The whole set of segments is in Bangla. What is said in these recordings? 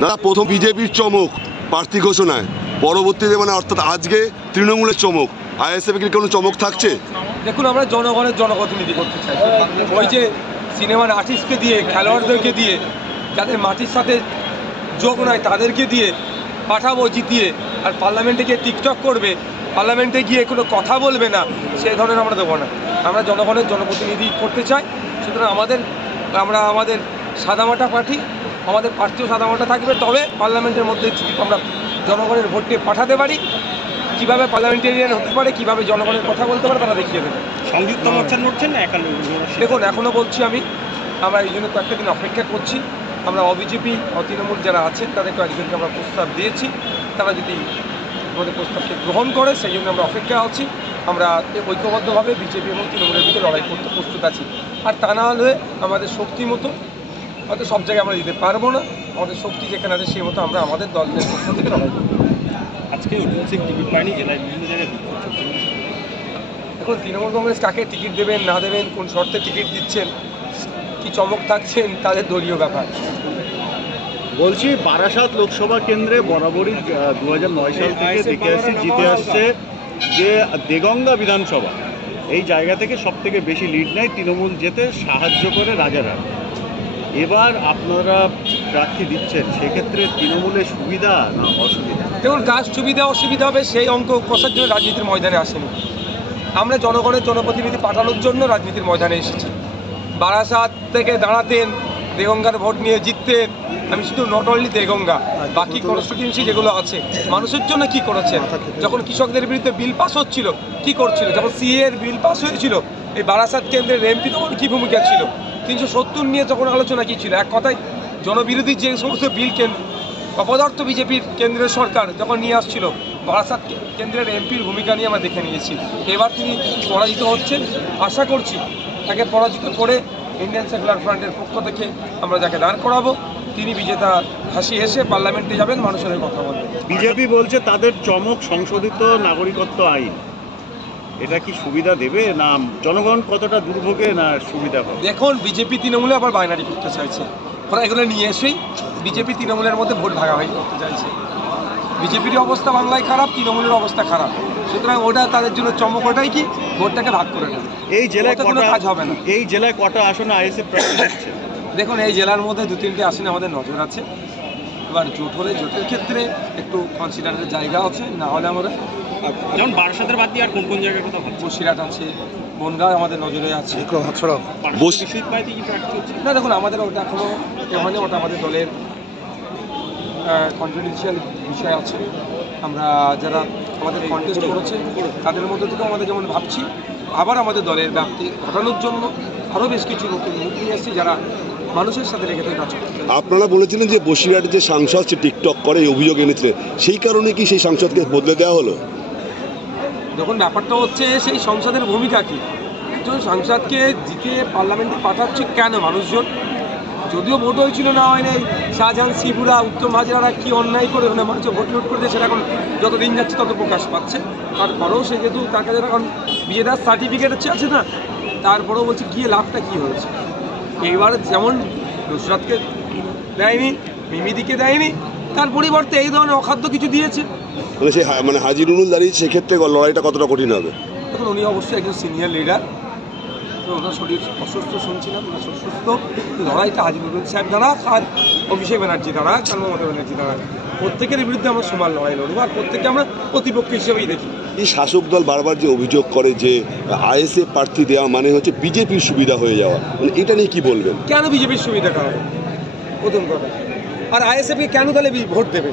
দাদা, প্রথম বিজেপির চমক প্রার্থী ঘোষণায়, পরবর্তীতে মানে অর্থাৎ আজকে তৃণমূলের চমক, আইএসএফ কি কোনো চমক থাকছে? দেখুন, আমরা জনগণের জনপ্রতিনিধি করতে চাই। ওই যে সিনেমার আর্টিস্টকে দিয়ে, খেলোয়াড়দেরকে দিয়ে, যাদের মাটির সাথে যোগ নয় তাদেরকে দিয়ে পাঠাবো জিতিয়ে, আর পার্লামেন্টে গিয়ে টিকটক করবে, পার্লামেন্টে গিয়ে কোনো কথা বলবে না, সেই ধরনের আমরা দেবো না। আমরা জনগণের জনপ্রতিনিধি করতে চাই। সুতরাং আমরা আমাদের সাদামাটা পার্টি, আমাদের প্রার্থীও সাদামাটা থাকবে। তবে পার্লামেন্টের মধ্যে আমরা জনগণের ভোটকে পাঠাতে পারি, কীভাবে পার্লামেন্টেরিয়ান হতে পারে, কীভাবে জনগণের কথা বলতে পারে, তারা দেখিয়ে দেবে। সংযুক্ত মোর্চা লড়ছেন না একা? দেখুন, এখনও বলছি আমরা এই জন্য কয়েকটা দিন অপেক্ষা করছি। আমরা অবিজেপি তৃণমূল যারা আছেন তাদের কয়েকজনকে আমরা প্রস্তাব দিয়েছি, তারা যদি আমাদের প্রস্তাবকে গ্রহণ করে সেই জন্য আমরা অপেক্ষা আছি। আমরা ঐক্যবদ্ধভাবে বিজেপি এবং তৃণমূলের ভিতরে লড়াই করতে প্রস্তুত আছি। আর তা না হলে আমাদের শক্তি মতো হয়তো সব জায়গায় আমরা দিতে পারবো না, আমাদের শক্তি যেখানে আছে সেই মতো আমরা আমাদের দলের পক্ষ থেকে লড়াই করব। আজকে টিকিট পায়নি, জেলায় বিভিন্ন জায়গায় এখন তৃণমূল কংগ্রেস কাকে টিকিট দেবেন না দেবেন, কোন শর্তে টিকিট দিচ্ছেন, কি চমক থাকছেন, তাদের দলীয় ব্যাপার। বলছি, বারাসাত লোকসভা কেন্দ্রে বরাবরই 2009 সাল থেকে দেখে আসছি জিতে আসছে যে দেগঙ্গা বিধানসভা, এই জায়গা থেকে সব থেকে বেশি লিড নেয় তৃণমূল, যেতে সাহায্য করে রাজারহাট। এবার আপনারা প্রার্থী দিচ্ছেন, সেক্ষেত্রে তৃণমূলের সুবিধা না অসুবিধা? দেখুন, কাজ সুবিধা অসুবিধা হবে সেই অঙ্ক কষার জন্য রাজনীতির ময়দানে আসেনি। আমরা জনগণের জনপ্রতিনিধি পাঠানোর জন্য রাজনীতির ময়দানে এসেছি। বারাসাত থেকে দাঁড়াতেন, দেগঙ্গার ভোট নিয়ে জিততেন। আমি শুধু নট অনলি দেগঙ্গা, বাকি কনস্টিটিউয়েন্সি যেগুলো আছে মানুষের জন্য কি করেছেন। যখন কৃষকদের বিরুদ্ধে বিল পাস হচ্ছিল কি করছিল, যখন সিএ এর বিল পাস হয়েছিল এই বারাসাত কেন্দ্রের এমপি তখন কী ভূমিকা ছিল, 370 নিয়ে যখন আলোচনা কী ছিল, এক কথায় জনবিরোধী যে সমস্ত বিল অপদার্থ বিজেপির কেন্দ্রের সরকার যখন নিয়ে আসছিল, বারাসাত কেন্দ্রের এমপির ভূমিকা নিয়ে আমরা দেখে নিয়েছি। এবার তিনি পরাজিত হচ্ছেন, আশা করছি তাকে পরাজিত করে ইন্ডিয়ান সেকুলার ফ্রন্টের পক্ষ থেকে আমরা যাকে দাঁড় করাবো তিনি বিজেতা হাসি হেসে পার্লামেন্টে যাবেন, মানুষের হয়ে কথা বলবেন। বিজেপি বলছে তাদের চমক সংশোধিত নাগরিকত্ব আইন, এটা কি সুবিধা দেবে না জনগণ কতটা দুর্ভোগে না সুবিধা পাবে? দেখুন, বিজেপি তৃণমূলে আবার বাইনারি করতে চাইছে। ওরা এগুলো নিয়ে এসেই বিজেপি তৃণমূলের মধ্যে ভোট ভাগাভাগি করতে চাইছে। বিজেপির অবস্থা বাংলায় খারাপ, তৃণমূলের অবস্থা খারাপ, সুতরাং ওটা তাদের জন্য চমক। ওটাই কি ভোটটাকে ভাগ করে নেবে। এই জেলায় কোনো কাজ হবে না। এই জেলায় কটা আসনে আইএসএফ প্রার্থী দিচ্ছে? দেখুন, এই জেলার মধ্যে 2-3টে আসনে আমাদের নজর আছে। এবার জোটের ক্ষেত্রে একটু কনসিডারের জায়গা আছে, না হলে আমরা যেমন বারাসাতের বাদ দিয়ে আর কোন কোন জায়গায় কথা বলছি? বসিরহাট আছে, বনগাঁ আমাদের নজরে আছে। না, দেখুন, আমাদের ওটা এখনও হয়নি, ওটা আমাদের দলের কনফিডেন্সিয়াল বিষয় আছে। আমরা যারা আমাদের কন্টেস্ট করেছে তাদের মধ্যে থেকে আমাদের যেমন ভাবছি আবার আমাদের দলের ব্যাপ্তি ঘটানোর জন্য আরও বেশ কিছু নতুন মুখ নিয়ে এসেছি যারা মানুষের সাথে রেখে কাজ করতে। আপনারা বলেছিলেন যে বসিরহাটে যে সাংসদ সে টিকটক করে, এই অভিযোগ এনেছিলেন, সেই কারণে কি সেই সাংসদকে বদলে দেওয়া হলো? দেখুন, ব্যাপারটা হচ্ছে সেই সংসদের ভূমিকা কী। একজন সাংসদকে জিতে পার্লামেন্টে পাঠাচ্ছে কেন মানুষজন? যদিও ভোট হয়েছিল না হয় নাই, শাহজাহান, শিবুরা, উত্তম হাজরারা কী অন্যায় করে ওখানে মানুষের ভোট লুট করেছে সেটা এখন যত দিন যাচ্ছে তত প্রকাশ পাচ্ছে। তারপরেও সে যেহেতু তার কাছে এখন বিয়েদার সার্টিফিকেট আছে না, তারপরেও বলছে গিয়ে লাভটা কী হয়েছে। এইবার যেমন নুসরাতকে দেয়নি, মিমিদিকে দেয়নি, তার পরিবর্তে এই ধরনের অখাদ্য কিছু দিয়েছে। মানে সে হাজী নুরুল দাঁড়িয়ে, সেক্ষেত্রে লড়াইটা কতটা কঠিন হবে? এখন উনি অবশ্যই একজন সিনিয়র লিডার, তো ওনার শরীর অসুস্থ শুনছিলাম, ওনার সুস্থ। লড়াইটা হাজী নুরুল সাহেব দ্বারা আর অভিষেক ব্যানার্জি দ্বারা, মমতা ব্যানার্জি দ্বারা, প্রত্যেকের বিরুদ্ধে আমরা সমান লড়াই লড়বো, আর প্রত্যেককে আমরা প্রতিপক্ষ হিসেবেই দেখি। এই শাসক দল বারবার যে অভিযোগ করে যে আইএসএফ প্রার্থী দেওয়া মানে হচ্ছে বিজেপির সুবিধা হয়ে যাওয়া, মানে এটা নিয়ে কি বলবেন? কেন বিজেপির সুবিধা করা হবে প্রথম কথা, আর আইএসএফকে কেন তাহলে ভোট দেবে?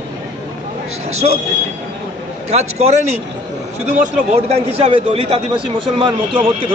শাসক কাজ করেনি, শুধুমাত্র ভোট ব্যাংক হিসাবে দলিত, আদিবাসী, মুসলমান, মতুয়া ভোটকে